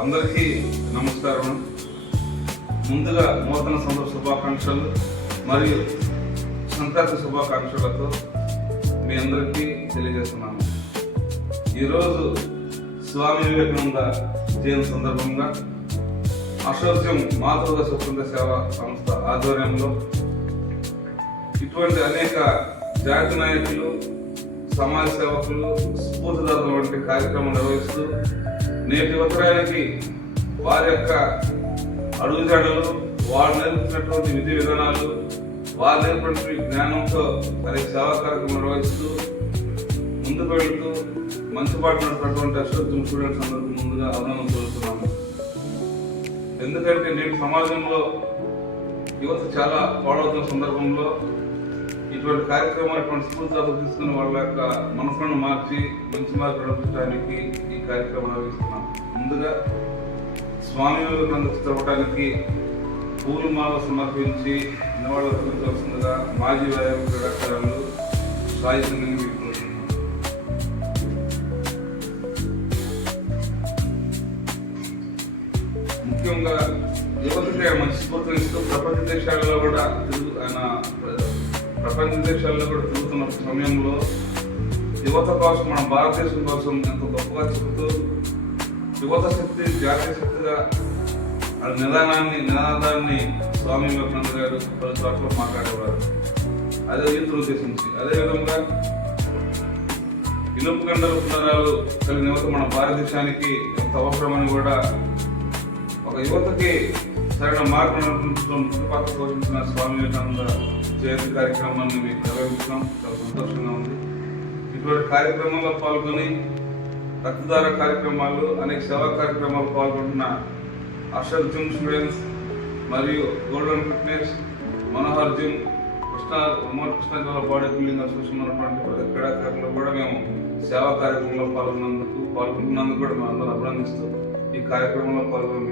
అందరికీ నమస్కారం. ముందుగా నూతన సంవత్సర శుభాకాంక్షలు మరియు సంక్రాంతి శుభాకాంక్షలతో మీ అందరికీ తెలియజేస్తున్నాను. ఈరోజు స్వామి వివేకానంద జయంతి సందర్భంగా అశోక్యం మాతృక స్వతంత్ర సేవా సంస్థ ఆధ్వర్యంలో ఇటువంటి అనేక జాతి నాయకులు, సమాజ సేవకులు, స్ఫూర్తిదాతలు వంటి కార్యక్రమం నిర్వహిస్తూ నేటి ఉత్తరానికి వారి యొక్క అడుగుజాడలు, వారు నేర్పుతున్నటువంటి విధి విధానాలు, వారు నేర్పినటువంటి జ్ఞానంతో అనేక సేవా కార్యక్రమం నిర్వహిస్తూ ముందుకు వెళుతూ మంచి పాట నడిపినటువంటి అశోక్యం స్టూడెంట్స్ అందరికీ ముందుగా అభినందనలు తెలుపుతున్నాము. ఎందుకంటే నేటి సమాజంలో యువత చాలా పాడవుతున్న సందర్భంలో ఇటువంటి కార్యక్రమాలు, ఇటువంటి స్ఫూర్తిదాతలు తీసుకుని వాళ్ళ యొక్క మనసులను మార్చి మంచి మార్పు నడిపించడానికి ఈ కార్యక్రమం నిర్వహిస్తున్నాం. ముందుగా స్వామి వివేకానంద చిత్రపటానికి పూలమాల సమర్పించి నివాళులు అర్పించవలసిందిగా మాజీ వ్యాయామ క్రీడాకారులు సాయి సింగ్ ముఖ్యంగా యువతకి మంచి స్ఫూర్తినిస్తూ ప్రపంచ దేశాల్లో కూడా తిరుగుతున్న సమయంలో యువత కోసం, మన భారతదేశం కోసం ఎంతో గొప్పగా చెబుతూ యువత శక్తి జాతీయ శక్తిగా నినాదాన్ని స్వామి వివేకానంద గారు పలు చోట్ల మాట్లాడేవారు. అదే యూత్ను ఉద్దేశించి అదేవిధంగా ఇనుపు గంటల పునరాలు కలిగిన యువత మన భారతదేశానికి ఎంత అవసరమని కూడా ఒక యువతకి సరైన మార్గం నడిపించడం ముఖ్య పాత్ర పోషించిన స్వామి వివేకానంద జయంతి కార్యక్రమాన్ని మీకు నిర్వహించడం చాలా సంతోషంగా ఉంది. ఇటువంటి కార్యక్రమాల్లో పాల్గొని రక్తదాన కార్యక్రమాలు, అనేక సేవా కార్యక్రమాలు పాల్గొంటున్న అశోక్ జిమ్ స్టూడెంట్స్ మరియు golden fitness, Manohar gym, Krishna జిల్లా బాడీ బిల్డింగ్ అసోసియేషన్ ఉన్నటువంటి ప్రతి క్రీడాకారులు కూడా మేము సేవా కార్యక్రమంలో పాల్గొన్నందుకు కూడా మేము అందరూ అభినందిస్తూ ఈ కార్యక్రమంలో పాల్గొని